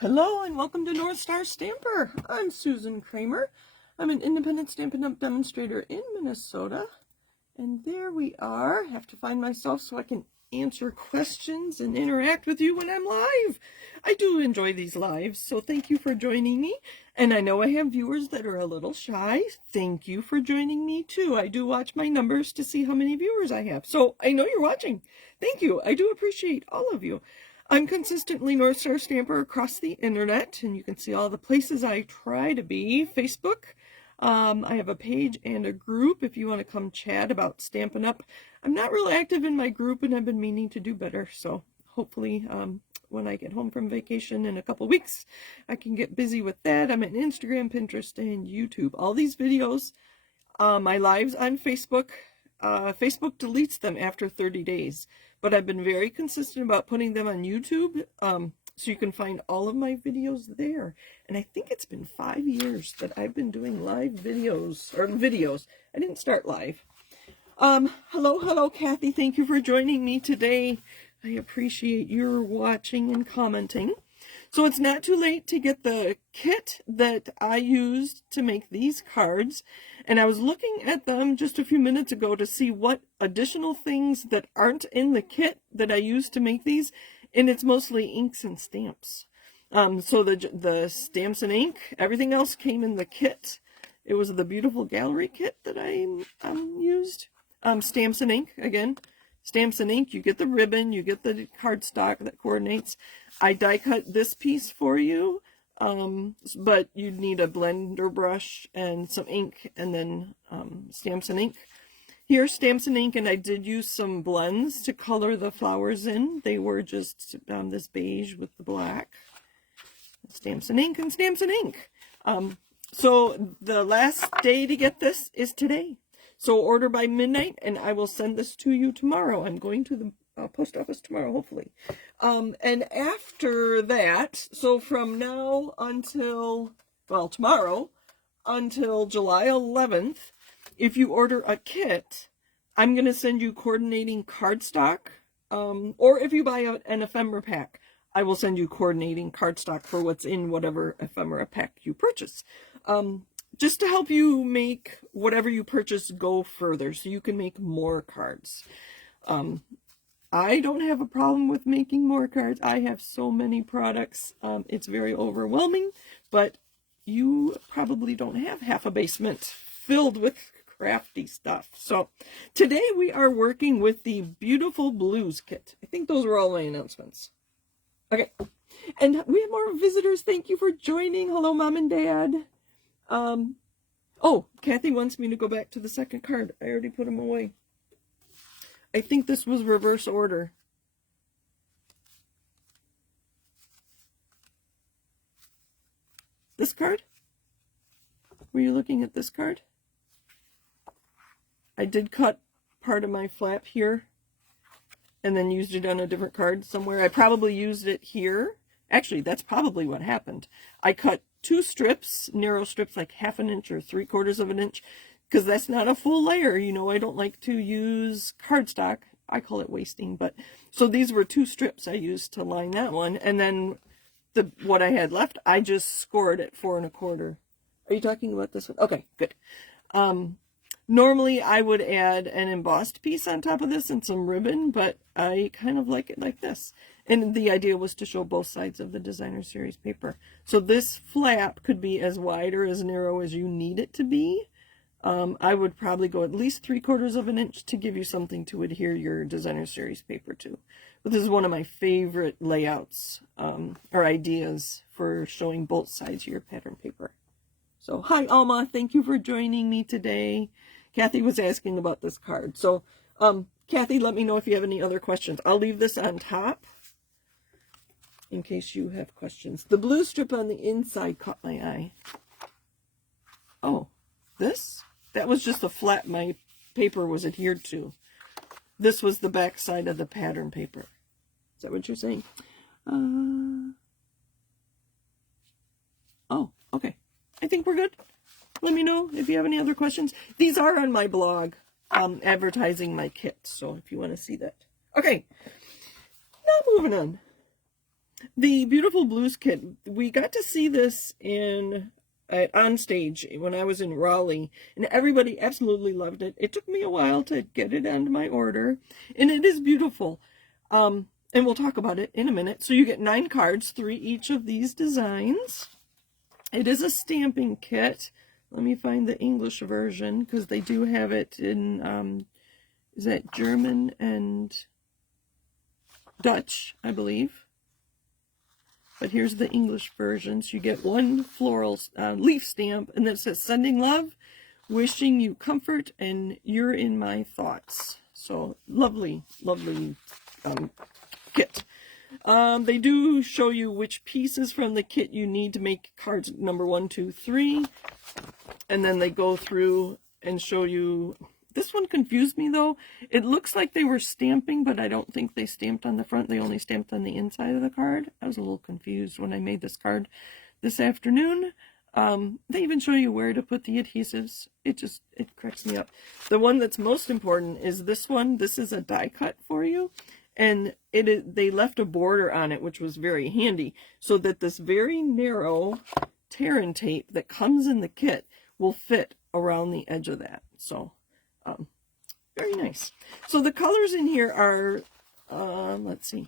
Hello and welcome to North Star Stamper. I'm Susan Kramer. I'm an independent Stampin' Up! Demonstrator in Minnesota. And there we are. Have to find myself so I can answer questions and interact with you when I'm live. I do enjoy these lives, so thank you for joining me. And I know I have viewers that are a little shy. Thank you for joining me too. I do watch my numbers to see how many viewers I have. So I know you're watching. Thank you. I do appreciate all of you. I'm consistently North Star Stamper across the internet, and you can see all the places I try to be. Facebook. I have a page and a group if you want to come chat about Stampin' Up. I'm not real active in my group, and I've been meaning to do better, so hopefully when I get home from vacation in a couple weeks, I can get busy with that. I'm on Instagram, Pinterest, and YouTube. All these videos, my lives on Facebook, Facebook deletes them after 30 days, but I've been very consistent about putting them on YouTube, so you can find all of my videos there. And I think it's been 5 years that I've been doing live videos, or videos. I didn't start live. Hello, Kathy. Thank you for joining me today. I appreciate your watching and commenting. So it's not too late to get the kit that I used to make these cards. And I was looking at them just a few minutes ago to see what additional things that aren't in the kit that I used to make these. And it's mostly inks and stamps. So the stamps and ink, everything else came in the kit. It was the beautiful gallery kit that I used. Stamps and ink, again. Stamps and ink, you get the ribbon, you get the cardstock that coordinates. I die cut this piece for you, but you'd need a blender brush and some ink, and then stamps and ink. Here's stamps and ink, and I did use some blends to color the flowers in. They were just this beige with the black. Stamps and ink and stamps and ink. So the last day to get this is today. So order by midnight, and I will send this to you tomorrow. I'm going to the post office tomorrow, hopefully. And after that, so from now until, well, tomorrow, until July 11th, if you order a kit, I'm going to send you coordinating cardstock. Or if you buy an ephemera pack, I will send you coordinating cardstock for what's in whatever ephemera pack you purchase. Just to help you make whatever you purchase go further, so you can make more cards. I don't have a problem with making more cards. I have so many products. It's very overwhelming, but you probably don't have half a basement filled with crafty stuff. So today we are working with the Beautiful Blues kit. I think those were all my announcements. Okay, and we have more visitors. Thank you for joining. Hello, Mom and Dad. Oh, Kathy wants me to go back to the second card. I already put them away. I think this was reverse order. This card? Were you looking at this card? I did cut part of my flap here and then used it on a different card somewhere. I probably used it here. Actually, that's probably what happened. I cut 2 strips, narrow strips, like 1/2 inch or 3/4 of an inch, because that's not a full layer. You know, I don't like to use cardstock. I call it wasting, but so these were 2 strips I used to line that one, and then what I had left, I just scored at 4 1/4. Are you talking about this one? Okay, good. Normally I would add an embossed piece on top of this and some ribbon, but I kind of like it like this. And the idea was to show both sides of the designer series paper. So this flap could be as wide or as narrow as you need it to be. I would probably go at least 3/4 of an inch to give you something to adhere your designer series paper to. But this is one of my favorite layouts or ideas for showing both sides of your pattern paper. So hi, Alma. Thank you for joining me today. Kathy was asking about this card. So Kathy, let me know if you have any other questions. I'll leave this on top in case you have questions. The blue strip on the inside caught my eye. Oh, this? That was just a flap my paper was adhered to. This was the back side of the pattern paper. Is that what you're saying? Oh, okay. I think we're good. Let me know if you have any other questions. These are on my blog, advertising my kit, so if you want to see that. Okay, now moving on. The Beautiful Blues kit, we got to see this on stage when I was in Raleigh, and everybody absolutely loved it. It took me a while to get it onto my order, and it is beautiful. And we'll talk about it in a minute. So you get 9 cards, 3 each of these designs. It is a stamping kit. Let me find the English version, because they do have it in, is that German and Dutch, I believe. But here's the English version. So you get 1 floral leaf stamp, and then it says, "Sending love, wishing you comfort, and you're in my thoughts." So lovely, lovely kit. They do show you which pieces from the kit you need to make cards number 1, 2, 3. And then they go through and show you. This one confused me though. It looks like they were stamping, but I don't think they stamped on the front. They only stamped on the inside of the card. I was a little confused when I made this card this afternoon. They even show you where to put the adhesives. It cracks me up. The one that's most important is this one. This is a die cut for you. And they left a border on it, which was very handy, so that this very narrow tear and tape that comes in the kit will fit around the edge of that. So, very nice. So the colors in here are, let's see.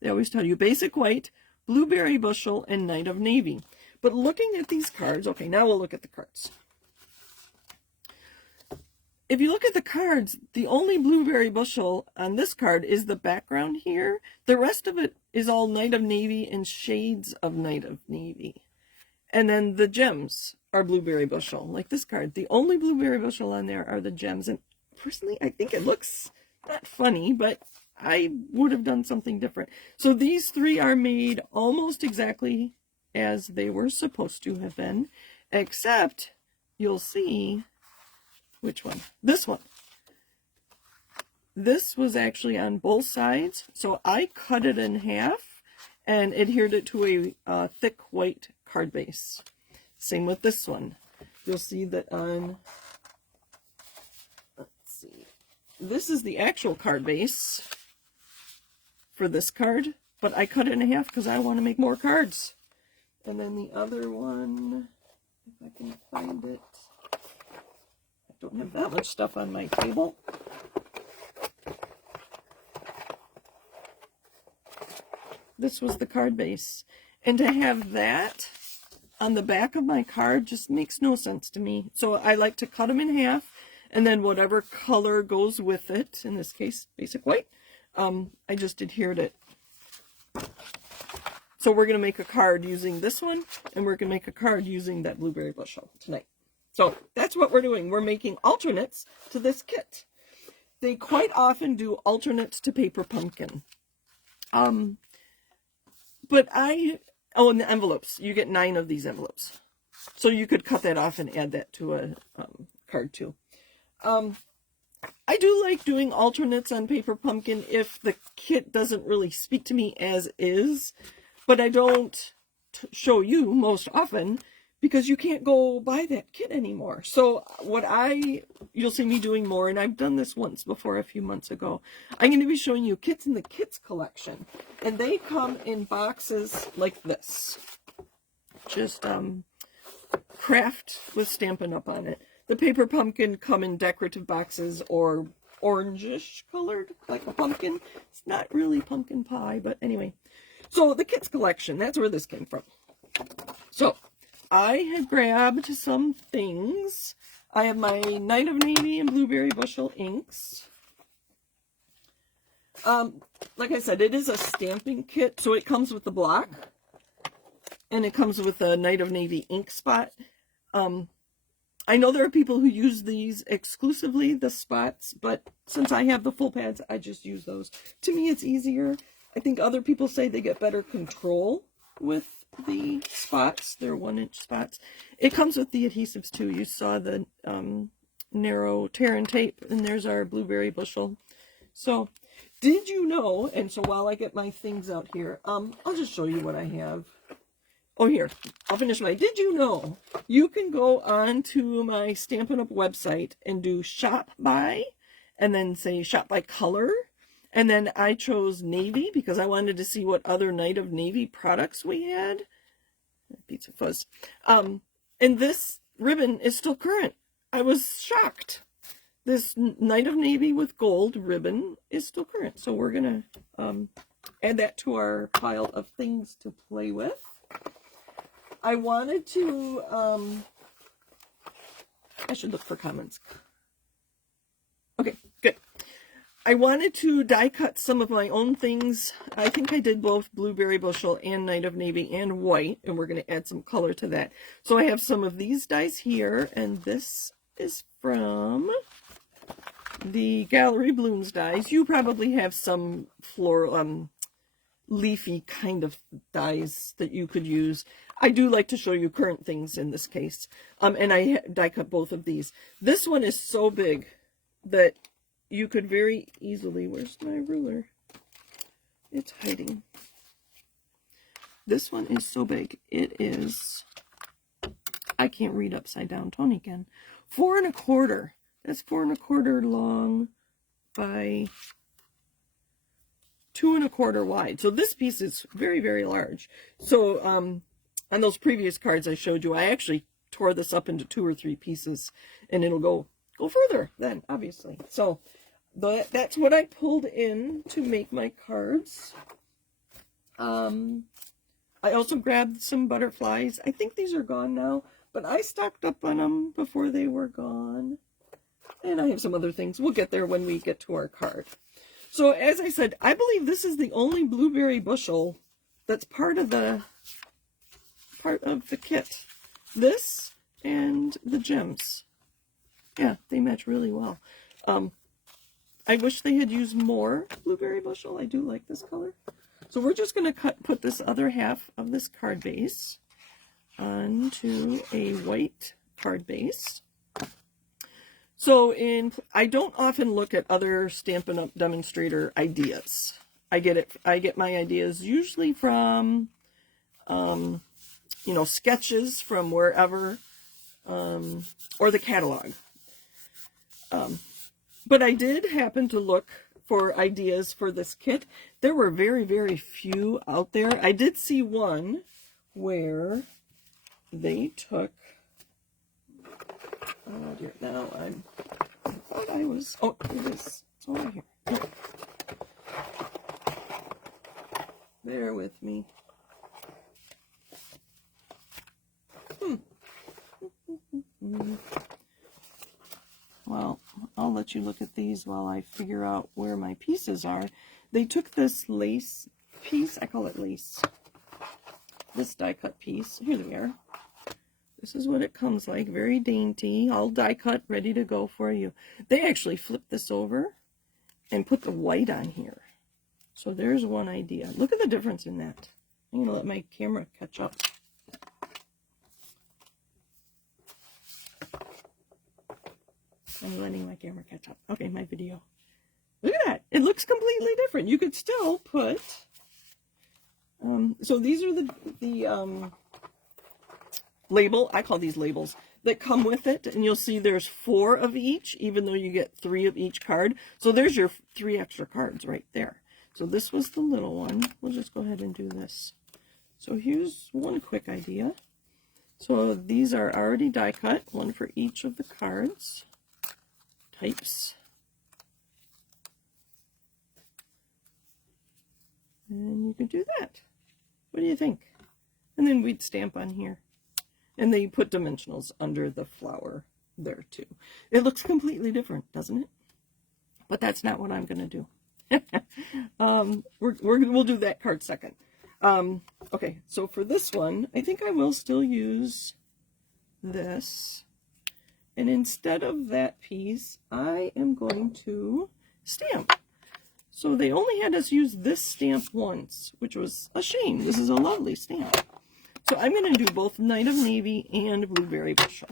They always tell you basic white, blueberry bushel, and night of navy. But looking at these cards, okay, now we'll look at the cards. If you look at the cards, the only blueberry bushel on this card is the background here. The rest of it is all night of navy and shades of night of navy. And then the gems are blueberry bushel, like this card. The only blueberry bushel on there are the gems. And personally, I think it looks not funny, but I would have done something different. So these 3 are made almost exactly as they were supposed to have been, except you'll see which one. This one. This was actually on both sides, so I cut it in half and adhered it to a thick white card base. Same with this one. You'll see that on, let's see, this is the actual card base for this card, but I cut it in half because I want to make more cards. And then the other one, if I can find it, I don't have that much stuff on my table. This was the card base. And to have that on the back of my card just makes no sense to me. So I like to cut them in half, and then whatever color goes with it, in this case, basic white, I just adhered it. So we're going to make a card using this one, and we're going to make a card using that blueberry bushel tonight. So that's what we're doing. We're making alternates to this kit. They quite often do alternates to paper pumpkin. But oh, and the envelopes. You get 9 of these envelopes. So you could cut that off and add that to a card too. I do like doing alternates on paper pumpkin if the kit doesn't really speak to me as is. But I don't show you most often because you can't go buy that kit anymore. So what you'll see me doing more, and I've done this once before a few months ago, I'm going to be showing you kits in the kits collection. And they come in boxes like this. Just craft with Stampin' Up on it. The paper pumpkin come in decorative boxes or orangish colored, like a pumpkin. It's not really pumpkin pie, but anyway. So the kits collection, that's where this came from. So I had grabbed some things. I have my Night of Navy and Blueberry Bushel inks. Like I said, it is a stamping kit, so it comes with the block. And it comes with a Night of Navy ink spot. I know there are people who use these exclusively, the spots, but since I have the full pads, I just use those. To me, it's easier. I think other people say they get better control with the spots. They're 1-inch spots. It comes with the adhesives too. You saw the narrow tear and tape, and there's our Blueberry Bushel. So, did you know, and so while I get my things out here, I'll just show you what I have. Oh, here, I'll finish my, did you know, you can go on to my Stampin' Up! Website and do shop by, and then say shop by color, And then I chose navy because I wanted to see what other Night of Navy products we had. Pizza fuzz. And this ribbon is still current. I was shocked. This Night of Navy with gold ribbon is still current. So we're going to add that to our pile of things to play with. I wanted to, I should look for comments. Okay, good. I wanted to die cut some of my own things. I think I did both Blueberry Bushel and Night of Navy and white, and we're going to add some color to that. So I have some of these dies here, and this is from the Gallery Blooms dies. You probably have some floral, leafy kind of dies that you could use. I do like to show you current things in this case. And I die cut both of these. This one is so big that you could very easily, where's my ruler? It's hiding. This one is so big. It is, I can't read upside down. Tony can. 4 1/4. That's 4 1/4 long by 2 1/4 wide. So this piece is very, very large. So on those previous cards I showed you, I actually tore this up into 2 or 3 pieces, and it'll go further then, obviously. So that's what I pulled in to make my cards. I also grabbed some butterflies. I think these are gone now, but I stocked up on them before they were gone. And I have some other things. We'll get there when we get to our card. So as I said, I believe this is the only Blueberry Bushel that's part of the kit. This and the gems. Yeah, they match really well. I wish they had used more Blueberry Bushel. I do like this color. So we're just going to put this other half of this card base onto a white card base. So I don't often look at other Stampin' Up! Demonstrator ideas. I get my ideas usually from, sketches from wherever, or the catalog. But I did happen to look for ideas for this kit. There were very, very few out there. I did see one where they took, oh dear, now I thought I was, oh, it is, it's over here. No. Bear with me. Well, I'll let you look at these while I figure out where my pieces are. They took this lace piece, I call it lace, this die cut piece. Here they are. This is what it comes like, very dainty, all die cut, ready to go for you. They actually flipped this over and put the white on here. So there's one idea. Look at the difference in that. I'm going to let my camera catch up. I'm letting my camera catch up. Okay, my video. Look at that. It looks completely different. You could still put, so these are the label, I call these labels, that come with it. And you'll see there's 4 of each, even though you get 3 of each card. So there's your 3 extra cards right there. So this was the little one. We'll just go ahead and do this. So here's one quick idea. So these are already die cut, one for each of the cards. Types. And you could do that. What do you think? And then we'd stamp on here. And then you put dimensionals under the flower there too. It looks completely different, doesn't it? But that's not what I'm going to do. We'll do that card second. Okay, so for this one, I think I will still use this. And instead of that piece, I am going to stamp. So they only had us use this stamp once, which was a shame. This is a lovely stamp. So I'm going to do both Night of Navy and Blueberry Bushel.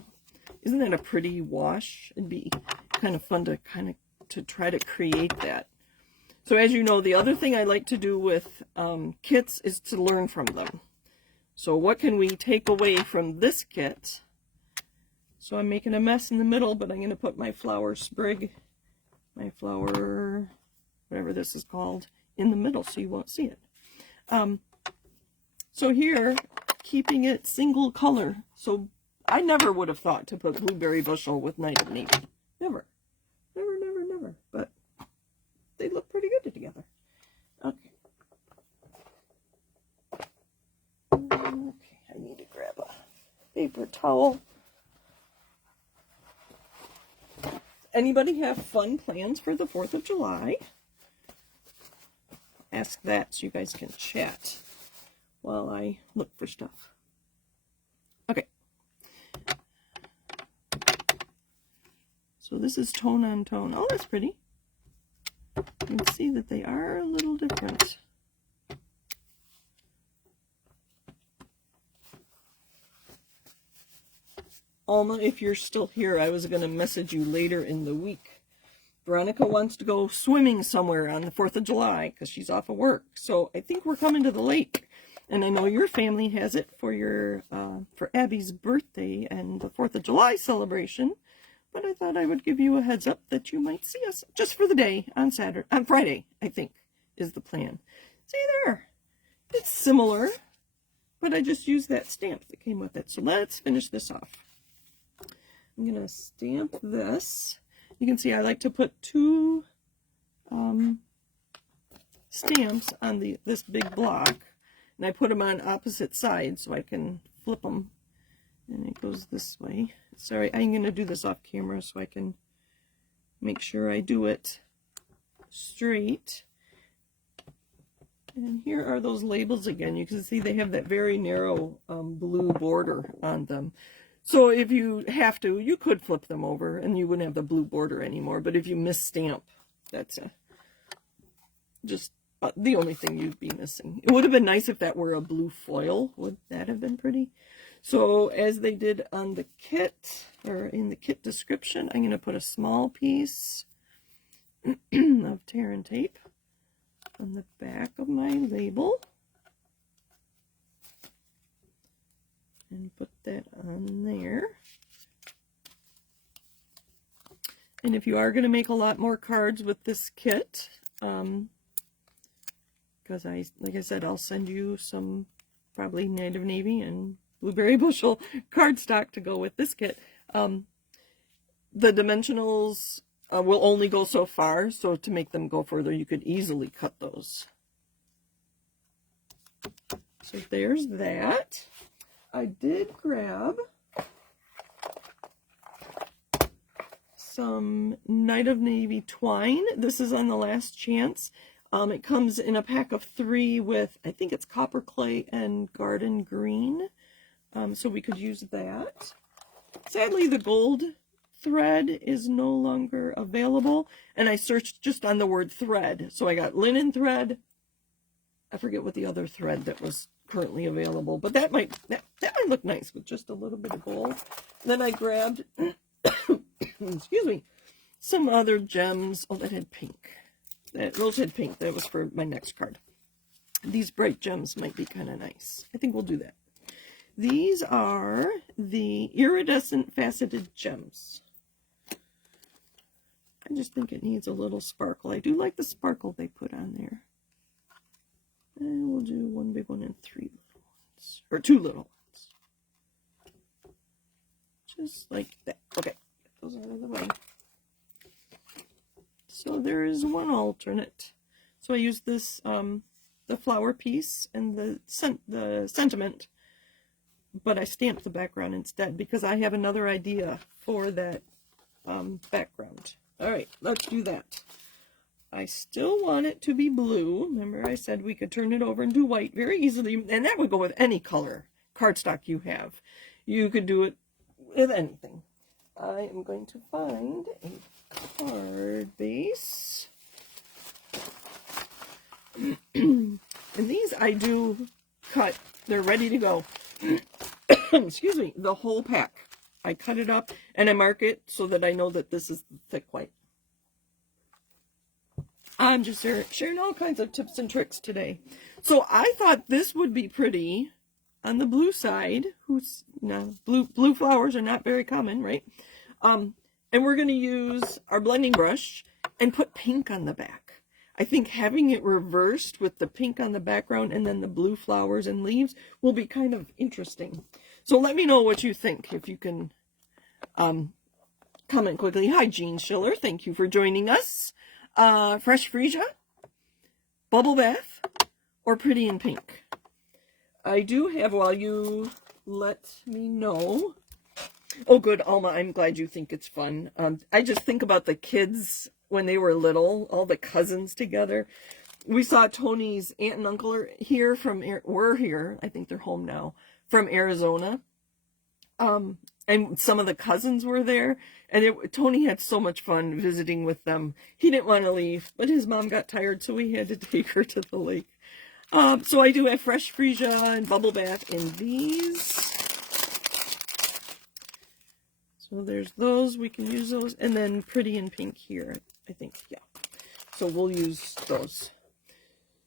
Isn't that a pretty wash? It'd be kind of fun to try to create that. So as you know, the other thing I like to do with kits is to learn from them. So what can we take away from this kit? So I'm making a mess in the middle, but I'm going to put my flower sprig, my flower whatever this is called, in the middle so you won't see it. So here, keeping it single color. So I never would have thought to put Blueberry Bushel with Night of Navy. Never. Never, never, never. But they look pretty good together. Okay. Okay, I need to grab a paper towel. Anybody have fun plans for the 4th of July? Ask that so you guys can chat while I look for stuff. Okay. So this is tone on tone. Oh, that's pretty. You can see that they are a little different. Alma, if you're still here, I was going to message you later in the week. Veronica wants to go swimming somewhere on the 4th of July because she's off of work. So I think we're coming to the lake. And I know your family has it for your for Abby's birthday and the 4th of July celebration. But I thought I would give you a heads up that you might see us just for the day on Friday, I think, is the plan. See there? It's similar, but I just used that stamp that came with it. So let's finish this off. I'm going to stamp this. You can see I like to put 2 stamps on this big block. And I put them on opposite sides so I can flip them. And it goes this way. Sorry, I'm going to do this off camera so I can make sure I do it straight. And here are those labels again. You can see they have that very narrow blue border on them. So if you have to, you could flip them over and you wouldn't have the blue border anymore. But if you misstamp, that's just the only thing you'd be missing. It would have been nice if that were a blue foil. Would that have been pretty? So as they did on the kit, or in the kit description, I'm going to put a small piece of tear and tape on the back of my label. And put that on there. And if you are going to make a lot more cards with this kit, because like I said, I'll send you some probably Night of Navy and Blueberry Bushel cardstock to go with this kit. The dimensionals will only go so far, so to make them go further, you could easily cut those. So there's that. I did grab some Night of Navy twine. This is on the last chance. It comes in a pack of 3 with, I think it's copper clay and garden green. So we could use that. Sadly, the gold thread is no longer available. And I searched just on the word thread. So I got linen thread. I forget what the other thread that was currently available, but that might look nice with just a little bit of gold. Then I grabbed excuse me, some other gems. Oh, that had pink. Those had pink. That was for my next card. These bright gems might be kind of nice. I think we'll do that. These are the iridescent faceted gems. I just think it needs a little sparkle. I do like the sparkle they put on there. And we'll do 1 big one and 3 little ones. Or 2 little ones. Just like that. Okay. Get those out of the way. So there is one alternate. So I used this, the flower piece and the sentiment. But I stamped the background instead because I have another idea for that background. Alright, let's do that. I still want it to be blue. Remember I said we could turn it over and do white very easily. And that would go with any color cardstock you have. You could do it with anything. I am going to find a card base. And these I do cut. They're ready to go. Excuse me, the whole pack. I cut it up and I mark it so that I know that this is thick white. I'm just sharing all kinds of tips and tricks today. So I thought this would be pretty on the blue side. Blue flowers are not very common, right? And we're going to use our blending brush and put pink on the back. I think having it reversed with the pink on the background and then the blue flowers and leaves will be kind of interesting. So let me know what you think, if you can comment quickly. Hi, Jean Schiller. Thank you for joining us. Fresh Freesia, Bubble Bath, or Pretty in Pink? I do have, while you let me know. Oh, good, Alma. I'm glad you think it's fun. I just think about the kids when they were little, all the cousins together. We saw Tony's aunt and uncle are here were here. I think they're home now, from Arizona. And some of the cousins were there, and Tony had so much fun visiting with them. He didn't want to leave, but his mom got tired, so we had to take her to the lake. So I do have Fresh Freesia and Bubble Bath in these. So there's those, we can use those, and then Pretty in Pink here, I think, yeah. So we'll use those.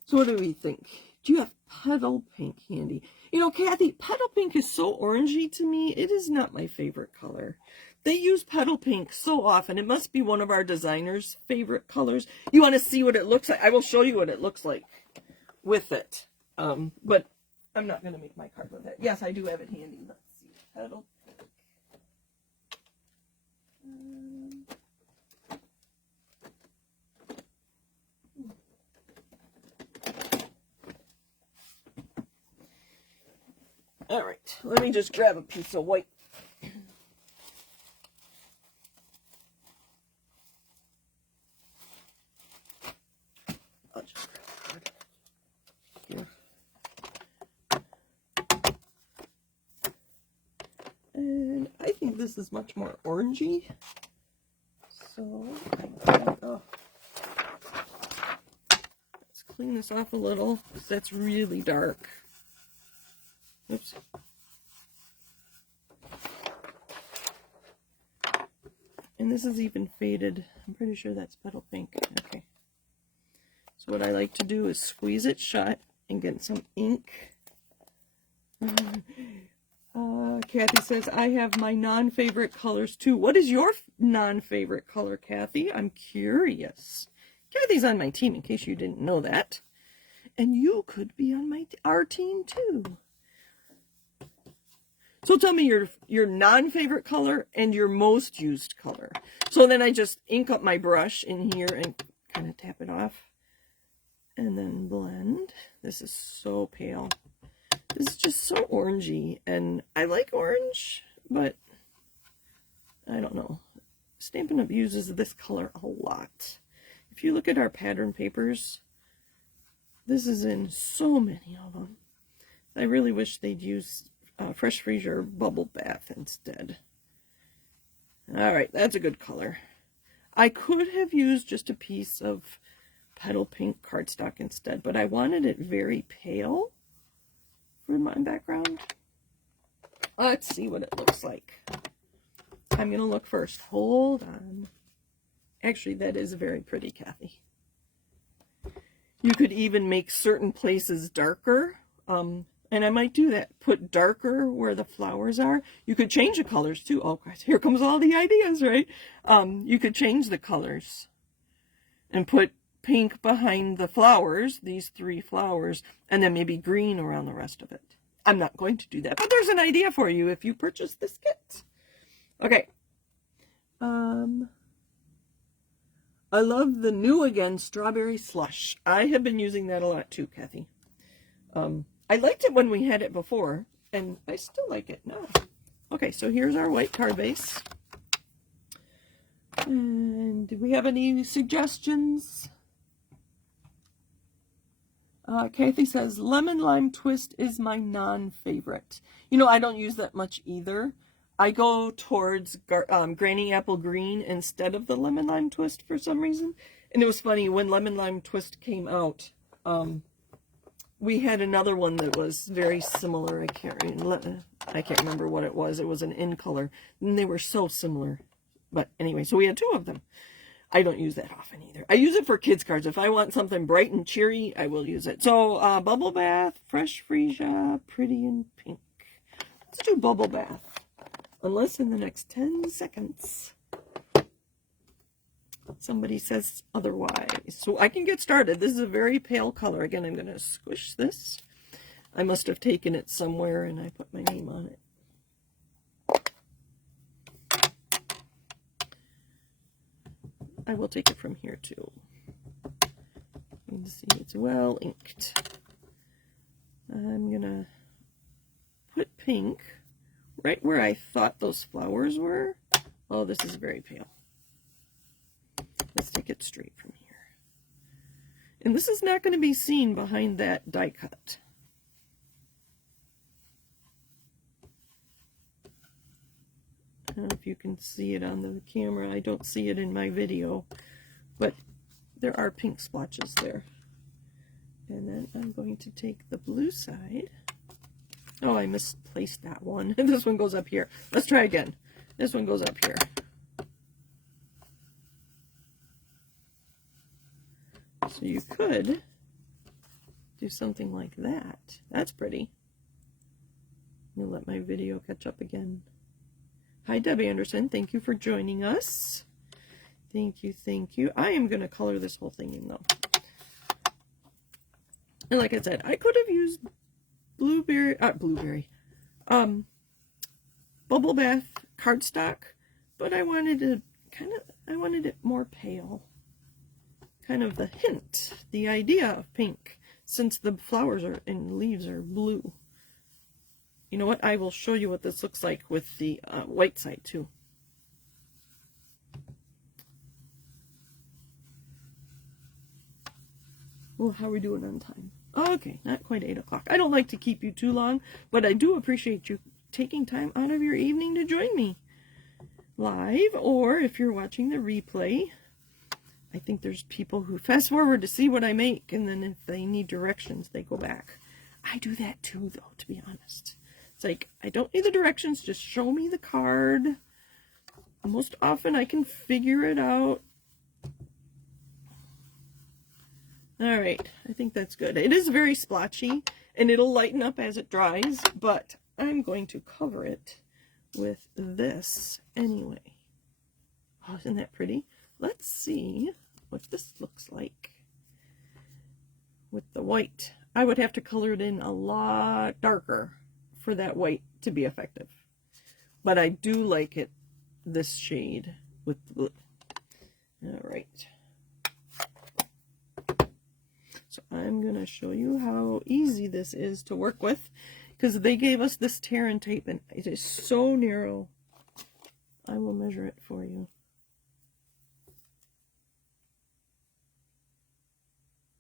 So what do we think? Do you have Petal Pink handy? You know, Kathy, Petal Pink is so orangey to me. It is not my favorite color. They use Petal Pink so often. It must be one of our designers' favorite colors. You want to see what it looks like? I will show you what it looks like with it. But I'm not going to make my card with it. Yes, I do have it handy. Let's see. Petal Pink. All right, let me just grab a piece of white. I'll just grab a card here. And I think this is much more orangey. So, let's clean this off a little, because that's really dark. Oops. And this is even faded. I'm pretty sure that's Petal Pink. Okay. So what I like to do is squeeze it shut and get some ink. Kathy says, I have my non-favorite colors too. What is your non-favorite color, Kathy? I'm curious. Kathy's on my team, in case you didn't know that. And you could be on our team too. So tell me your non-favorite color and your most used color. So then I just ink up my brush in here and kind of tap it off. And then blend. This is so pale. This is just so orangey. And I like orange, but I don't know. Stampin' Up! Uses this color a lot. If you look at our pattern papers, this is in so many of them. I really wish they'd use Fresh Freesia Bubble Bath instead. All right, that's a good color. I could have used just a piece of Petal Pink cardstock instead, but I wanted it very pale for my background. Let's see what it looks like. I'm going to look first. Hold on. Actually, that is very pretty, Kathy. You could even make certain places darker. And I might do that. Put darker where the flowers are. You could change the colors too. Oh, gosh, here comes all the ideas, right? You could change the colors and put pink behind the flowers, these 3 flowers, and then maybe green around the rest of it. I'm not going to do that, but there's an idea for you if you purchase this kit. Okay. I love the new again strawberry slush. I have been using that a lot too, Kathy. I liked it when we had it before, and I still like it now. Okay, so here's our white card base. And do we have any suggestions? Kathy says, Lemon Lime Twist is my non-favorite. You know, I don't use that much either. I go towards Granny Apple Green instead of the Lemon Lime Twist for some reason. And it was funny, when Lemon Lime Twist came out, we had another one that was very similar. I can't remember what it was. It was an in color. And they were so similar. But anyway, so we had 2 of them. I don't use that often either. I use it for kids' cards. If I want something bright and cheery, I will use it. So, Bubble Bath, Fresh Freesia, Pretty in Pink. Let's do Bubble Bath. Unless in the next 10 seconds. somebody says otherwise. So I can get started. This is a very pale color. Again, I'm going to squish this. I must have taken it somewhere and I put my name on it. I will take it from here too. You can see it's well inked. I'm going to put pink right where I thought those flowers were. Oh, this is very pale. Let's take it straight from here. And this is not going to be seen behind that die cut. I don't know if you can see it on the camera. I don't see it in my video, but there are pink splotches there. And then I'm going to take the blue side. Oh, I misplaced that one. This one goes up here. Let's try again. This one goes up here. So you could do something like that. That's pretty. I'm going to let my video catch up again. Hi, Debbie Anderson. Thank you for joining us. Thank you, thank you. I am going to color this whole thing in, though. And like I said, I could have used bubble bath cardstock, but I wanted to I wanted it more pale. Kind of the hint, the idea of pink, since the flowers are and leaves are blue. You know what? I will show you what this looks like with the white side too. Well, how are we doing on time? Oh, okay, not quite 8 o'clock. I don't like to keep you too long, but I do appreciate you taking time out of your evening to join me live, or if you're watching the replay. I think there's people who fast forward to see what I make, and then if they need directions, they go back. I do that too, though, to be honest. It's like, I don't need the directions, just show me the card. Most often I can figure it out. All right, I think that's good. It is very splotchy, and it'll lighten up as it dries, but I'm going to cover it with this anyway. Oh, isn't that pretty? Let's see what this looks like with the white. I would have to color it in a lot darker for that white to be effective. But I do like it this shade with the blue. All right. So I'm going to show you how easy this is to work with, because they gave us this tear and tape and it is so narrow. I will measure it for you.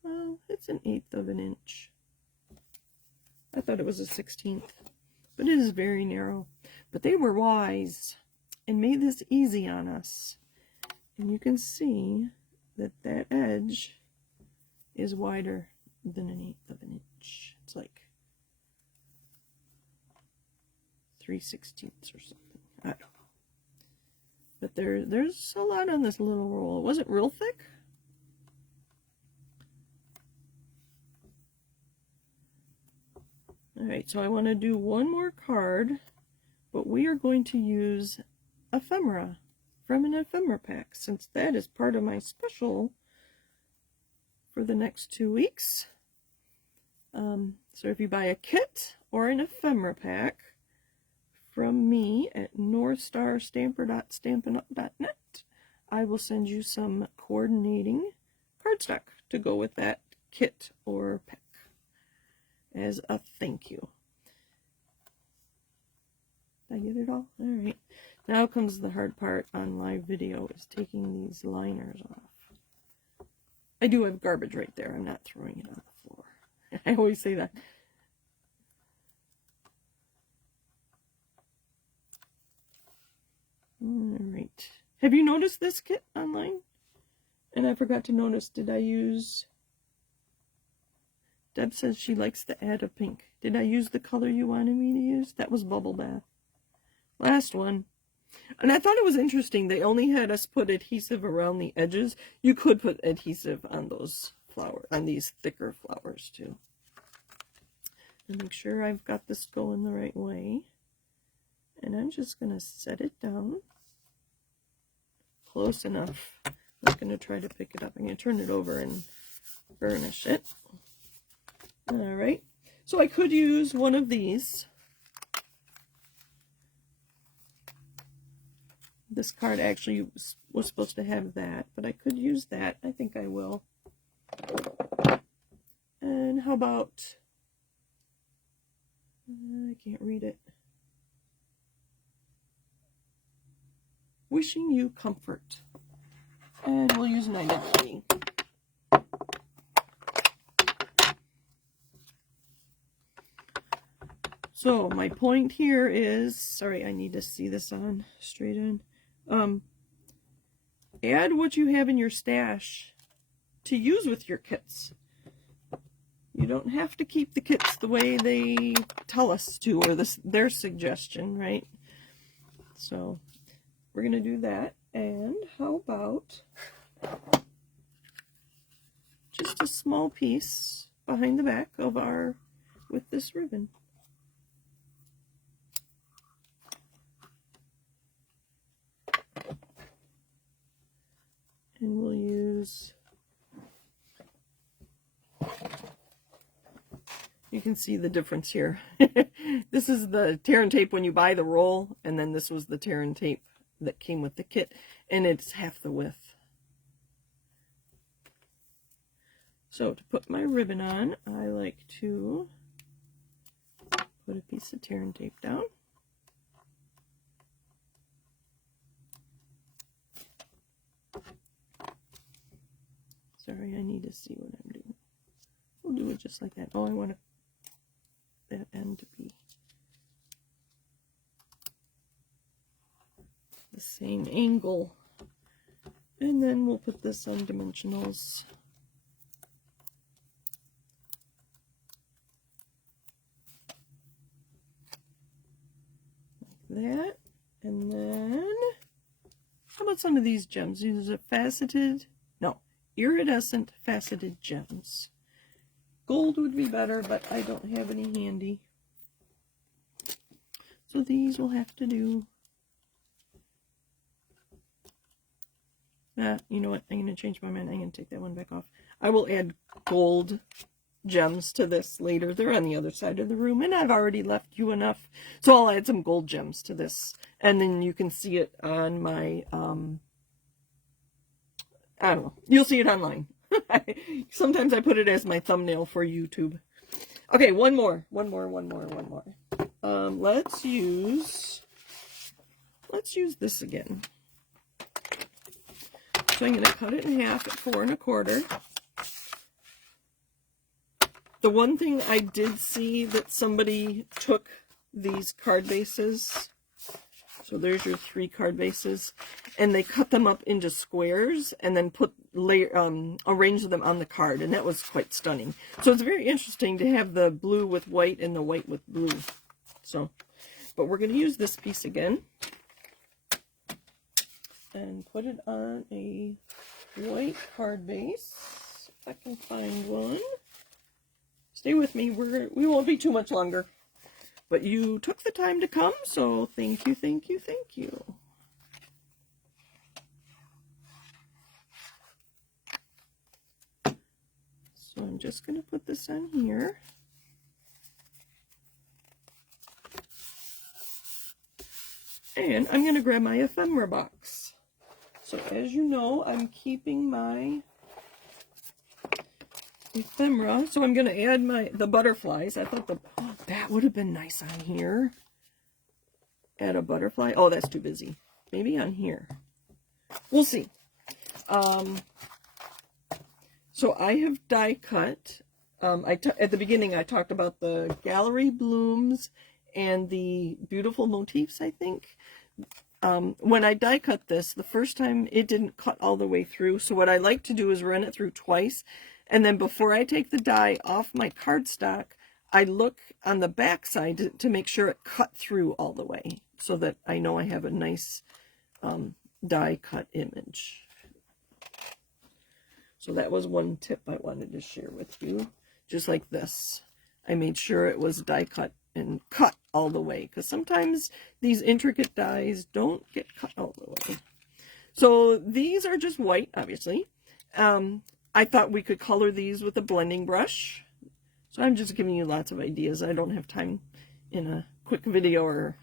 Well, it's 1/8 of an inch. I thought it was a 1/16, but it is very narrow. But they were wise and made this easy on us. And you can see that that edge is wider than 1/8 of an inch. It's like 3/16 or something. I don't know. But there's a lot on this little roll. It wasn't real thick. Alright, so I want to do one more card, but we are going to use ephemera from an ephemera pack, since that is part of my special for the next 2 weeks. So if you buy a kit or an ephemera pack from me at northstarstamper.stampinup.net, I will send you some coordinating cardstock to go with that kit or pack as a thank you. Did I get it all? Alright. Now comes the hard part on live video, is taking these liners off. I do have garbage right there. I'm not throwing it on the floor. I always say that. Alright. Have you noticed this kit online? And I forgot to notice, did I use... Deb says she likes to add a pink. Did I use the color you wanted me to use? That was Bubble Bath. Last one. And I thought it was interesting. They only had us put adhesive around the edges. You could put adhesive on those flowers, on these thicker flowers too. And make sure I've got this going the right way. And I'm just going to set it down close enough I'm not going to try to pick it up. I'm going to turn it over and burnish it. All right. So I could use one of these. This card actually was supposed to have that, but I could use that. I think I will. And how about, I can't read it. Wishing you comfort. And we'll use an identity. So my point here is, sorry, I need to see this on straight in. Add what you have in your stash to use with your kits. You don't have to keep the kits the way they tell us to, or their suggestion, right? So we're going to do that. And how about just a small piece behind the back of our, with this ribbon. And we'll use, you can see the difference here. This is the tear and tape when you buy the roll, and then this was the tear and tape that came with the kit, and it's half the width. So to put my ribbon on, I like to put a piece of tear and tape down. Sorry, I need to see what I'm doing. We'll do it just like that. Oh, I want that end to be the same angle. And then we'll put this on dimensionals. Like that. And then, how about some of these gems? These are faceted, no, iridescent faceted gems. Gold would be better, but I don't have any handy. So these will have to do. You know what? I'm going to change my mind. I'm going to take that one back off. I will add gold gems to this later. They're on the other side of the room, and I've already left you enough. So I'll add some gold gems to this. And then you can see it on my, I don't know. You'll see it online. Sometimes I put it as my thumbnail for YouTube. Okay, one more. Let's use this again. So I'm going to cut it in half at 4 1/4. The one thing I did see that somebody took these card bases, so there's your 3 card bases, and they cut them up into squares and then arrange them on the card, and that was quite stunning. So it's very interesting to have the blue with white and the white with blue. So, but we're going to use this piece again and put it on a white card base, if I can find one. Stay with me, we won't be too much longer. But you took the time to come, so thank you, thank you, thank you. So I'm just going to put this on here. And I'm going to grab my ephemera box. So as you know, I'm keeping my ephemera. So I'm going to add the butterflies. I thought that would have been nice on here. Add a butterfly. Oh, that's too busy. Maybe on here. We'll see. So I have die cut. At the beginning, I talked about the gallery blooms and the beautiful motifs, I think. When I die cut this, the first time it didn't cut all the way through. So what I like to do is run it through twice. And then before I take the die off my cardstock, I look on the back side to make sure it cut through all the way, so that I know I have a nice die cut image. So that was one tip I wanted to share with you. Just like this. I made sure it was die cut and cut all the way, because sometimes these intricate dies don't get cut all the way. So these are just white, obviously. I thought we could color these with a blending brush. So I'm just giving you lots of ideas. I don't have time in a quick video, or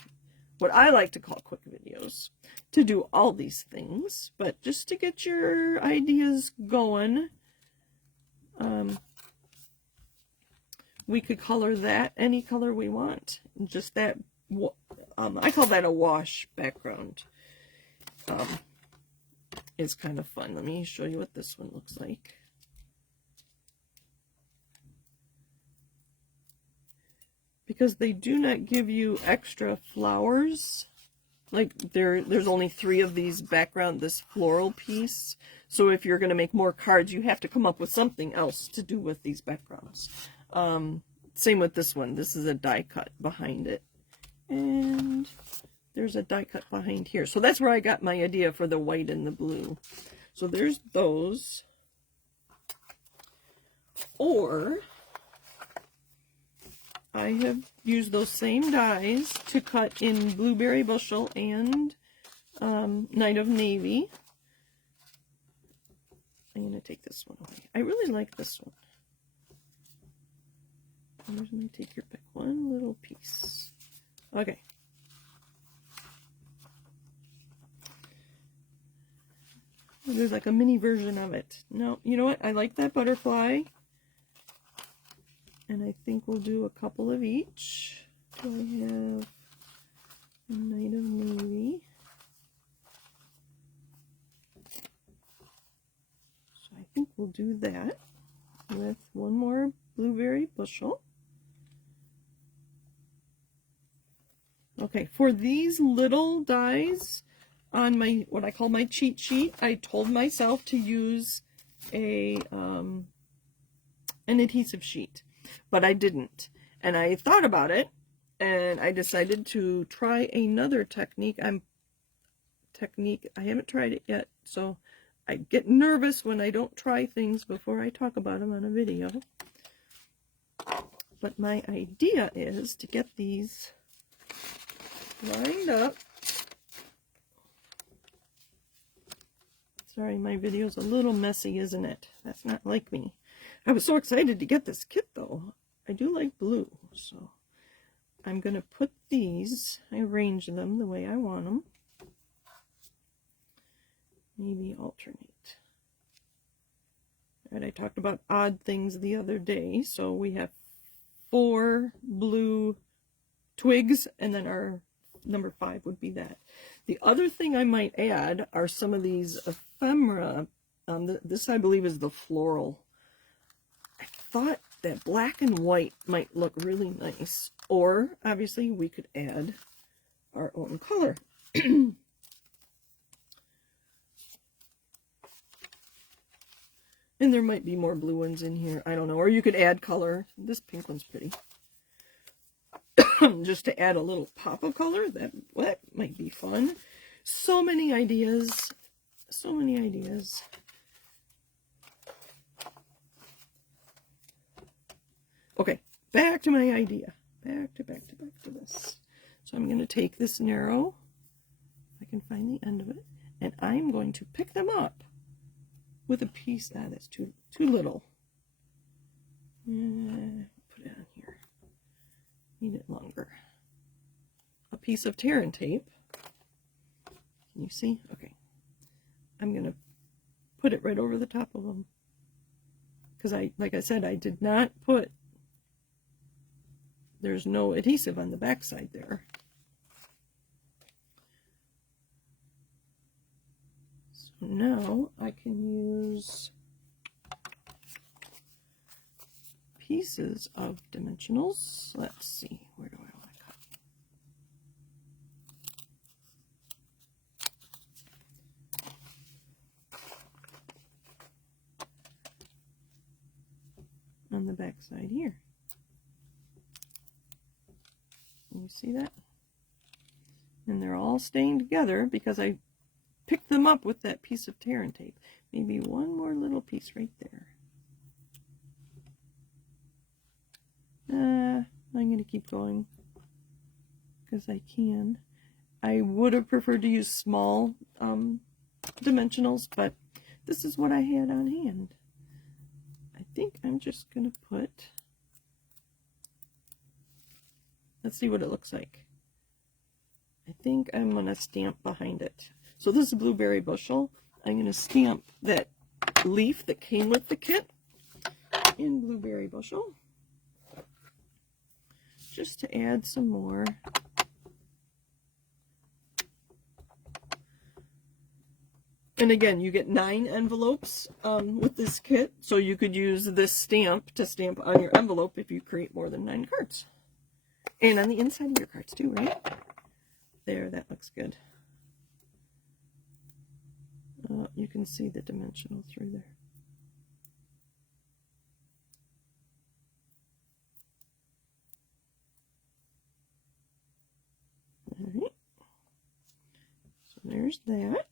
what I like to call quick videos, to do all these things. But just to get your ideas going, we could color that any color we want. Just that, I call that a wash background. It's kind of fun. Let me show you what this one looks like. Because they do not give you extra flowers. Like there's only 3 of these background, this floral piece. So if you're going to make more cards, you have to come up with something else to do with these backgrounds. Same with this one. This is a die cut behind it. And there's a die cut behind here. So that's where I got my idea for the white and the blue. So there's those. Or I have used those same dies to cut in Blueberry Bushel and Night of Navy. I'm going to take this one away. I really like this one. I'm just going to take your pick. One little piece. Okay. There's like a mini version of it. No, you know what? I like that butterfly. And I think we'll do a couple of each. So I have a Night of Navy. So I think we'll do that with one more Blueberry Bushel. Okay, for these little dies on my, what I call my cheat sheet, I told myself to use a an adhesive sheet. But I didn't. And I thought about it, and I decided to try another technique. I haven't tried it yet, so I get nervous when I don't try things before I talk about them on a video. But my idea is to get these lined up. Sorry, my video's a little messy, isn't it? That's not like me. I was so excited to get this kit, though. I do like blue, so I'm going to put these, I arrange them the way I want them. Maybe alternate. All right, I talked about odd things the other day, so we have 4 blue twigs, and then our number 5 would be that. The other thing I might add are some of these ephemera. This, I believe, is the floral. I thought that black and white might look really nice. Or, obviously, we could add our own color. And there might be more blue ones in here. I don't know. Or you could add color. This pink one's pretty. Just to add a little pop of color. That might be fun. So many ideas. So many ideas. Okay, back to my idea. Back to this. So I'm going to take this narrow, if I can find the end of it, and I'm going to pick them up with a piece. That's too little. Put it on here. Need it longer. A piece of tear and tape. Can you see? Okay. I'm going to put it right over the top of them. Because like I said, I did not put, there's no adhesive on the back side there. So now I can use pieces of dimensionals. Let's see, where do I want to cut? On the back side here. Can you see that? And they're all staying together because I picked them up with that piece of tear and tape. Maybe one more little piece right there. I'm going to keep going because I can. I would have preferred to use small dimensionals, but this is what I had on hand. I think I'm just going to put, let's see what it looks like. I think I'm going to stamp behind it. So this is Blueberry Bushel. I'm going to stamp that leaf that came with the kit in Blueberry Bushel, just to add some more. And again, you get 9 envelopes with this kit, so you could use this stamp to stamp on your envelope if you create more than 9 cards. And on the inside of your cards too, right? There, that looks good. You can see the dimensional through there. All right. So there's that.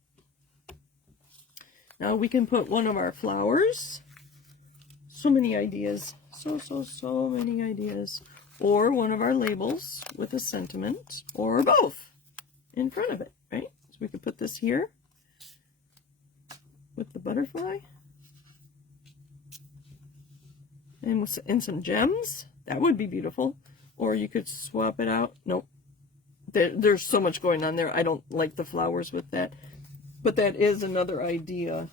Now we can put one of our flowers. So many ideas. So many ideas. Or one of our labels with a sentiment. Or both in front of it, right? So we could put this here with the butterfly. And some gems. That would be beautiful. Or you could swap it out. Nope. There's so much going on there. I don't like the flowers with that. But that is another idea.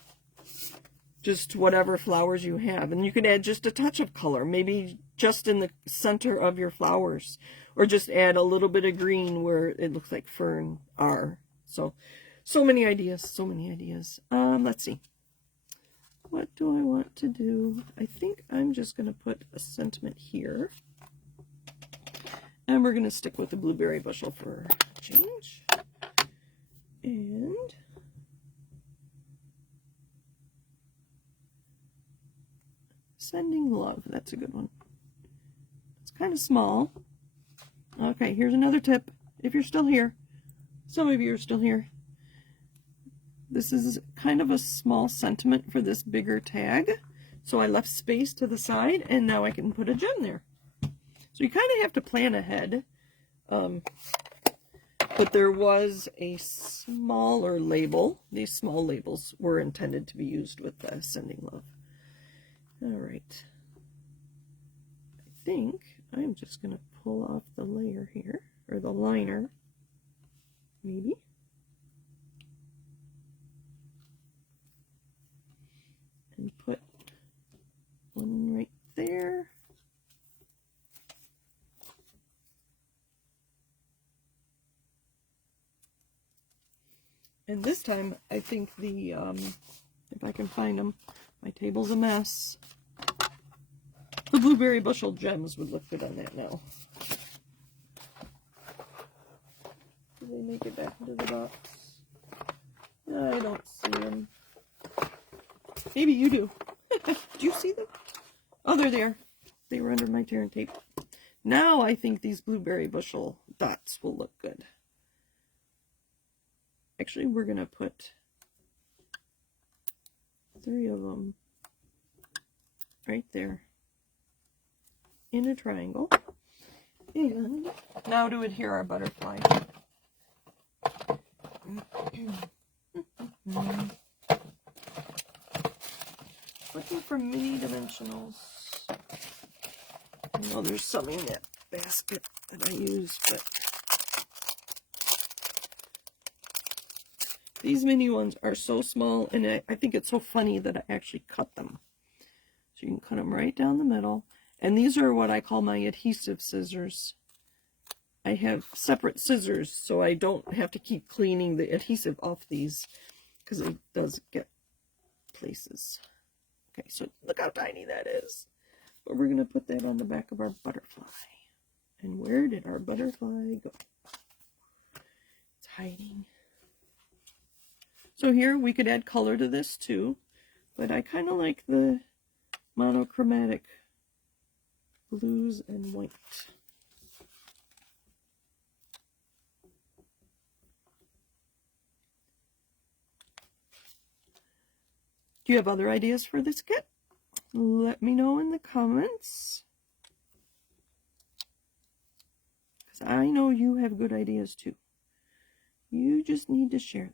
Just whatever flowers you have. And you could add just a touch of color. Maybe just in the center of your flowers. Or just add a little bit of green where it looks like fern are. So many ideas. So many ideas. Let's see. What do I want to do? I think I'm just going to put a sentiment here. And we're going to stick with the Blueberry Bushel for a change. And sending love. That's a good one. It's kind of small. Okay, here's another tip. If you're still here, some of you are still here. This is kind of a small sentiment for this bigger tag. So I left space to the side, and now I can put a gem there. So you kind of have to plan ahead. But there was a smaller label. These small labels were intended to be used with sending love. All right. I think I'm just going to pull off the layer here, or the liner, maybe. And put one right there. And this time, I think the, if I can find them, my table's a mess. The Blueberry Bushel gems would look good on that now. Do they make it back into the box? I don't see them. Maybe you do. Do you see them? Oh, they're there. They were under my tear and tape. Now I think these Blueberry Bushel dots will look good. Actually, we're going to put 3 of them right there in a triangle. And now to adhere our butterfly. Looking for mini dimensionals. I know there's some in that basket that I use, but these mini ones are so small, and I think it's so funny that I actually cut them. So you can cut them right down the middle. And these are what I call my adhesive scissors. I have separate scissors, so I don't have to keep cleaning the adhesive off these, because it does get places. Okay, so look how tiny that is. But we're going to put that on the back of our butterfly. And where did our butterfly go? It's hiding. So here we could add color to this too, but I kind of like the monochromatic blues and white. Do you have other ideas for this kit? Let me know in the comments, because I know you have good ideas too. You just need to share them.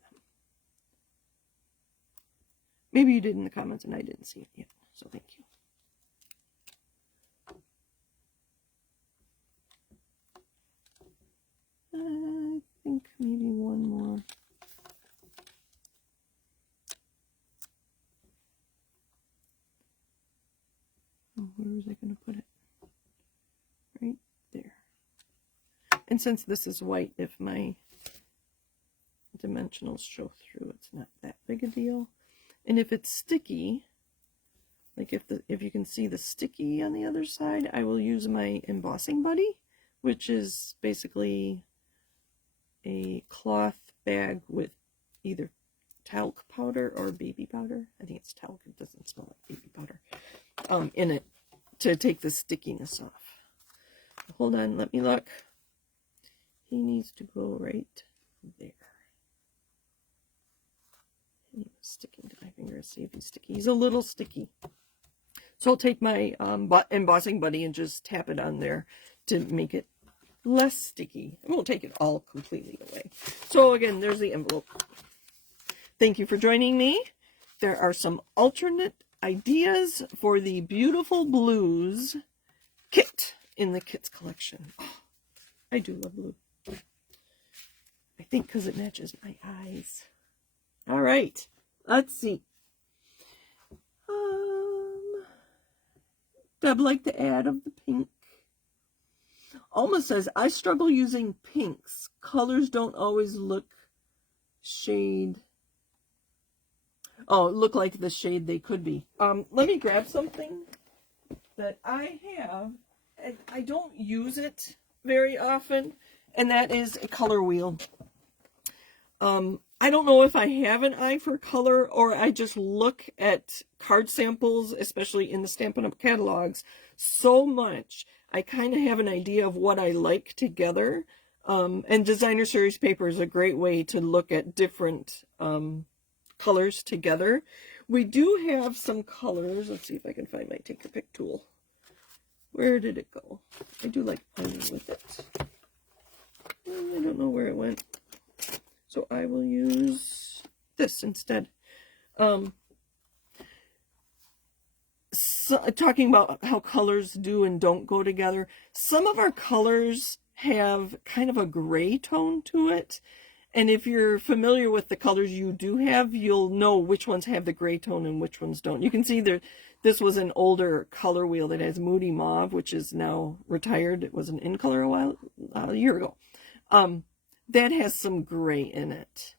Maybe you did in the comments and I didn't see it yet, so thank you. I think maybe one more. Oh, where was I going to put it? Right there. And since this is white, if my dimensionals show through, it's not that big a deal. And if it's sticky, like if you can see the sticky on the other side, I will use my embossing buddy, which is basically a cloth bag with either talc powder or baby powder. I think it's talc. It doesn't smell like baby powder. In it to take the stickiness off. Hold on, let me look. He needs to go right there. He was sticking to my finger. See if he's sticky. He's a little sticky. So I'll take my embossing buddy and just tap it on there to make it less sticky. I won't take it all completely away. So again, there's the envelope. Thank you for joining me. There are some alternate ideas for the Beautiful Blues kit in the kits collection. Oh, I do love blue. I think because it matches my eyes. All right, let's see. Deb liked the ad of the pink. Alma says, I struggle using pinks. Colors don't always look look like the shade they could be. Let me grab something that I have, and I don't use it very often, and that is a color wheel. I don't know if I have an eye for color or I just look at card samples, especially in the Stampin' Up! Catalogs, so much. I kind of have an idea of what I like together. And designer series paper is a great way to look at different colors together. We do have some colors. Let's see if I can find my take your pick tool. Where did it go? I do like playing with it. I don't know where it went. So I will use this instead. So, talking about how colors do and don't go together. Some of our colors have kind of a gray tone to it. And if you're familiar with the colors you do have, you'll know which ones have the gray tone and which ones don't. You can see there, this was an older color wheel that has Moody Mauve, which is now retired. It was an in color a year ago. That has some gray in it.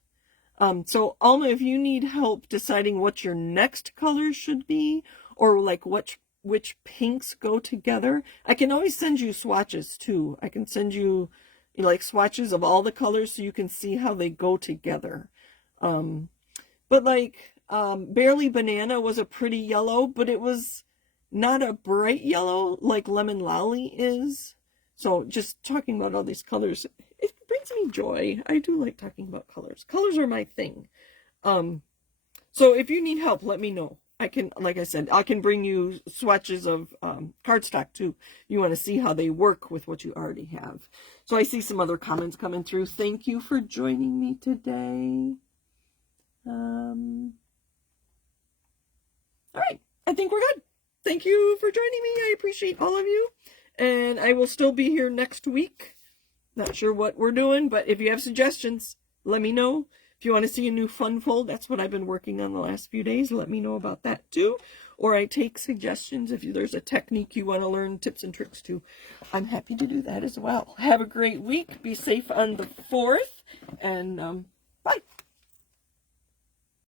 So Alma, if you need help deciding what your next color should be, or like which pinks go together, I can always send you swatches too. I can send you, like swatches of all the colors so you can see how they go together. But like Barely Banana was a pretty yellow, but it was not a bright yellow like Lemon Lolly is. So just talking about all these colors, it brings me joy. I do like talking about colors. Colors are my thing. So if you need help, let me know. I can, like I said, I can bring you swatches of cardstock too. You want to see how they work with what you already have. So I see some other comments coming through. Thank you for joining me today. All right, I think we're good. Thank you for joining me. I appreciate all of you. And I will still be here next week. Not sure what we're doing, but if you have suggestions, let me know. If you want to see a new fun fold, that's what I've been working on the last few days. Let me know about that too. Or I take suggestions if there's a technique you want to learn, tips and tricks too. I'm happy to do that as well. Have a great week. Be safe on the 4th. And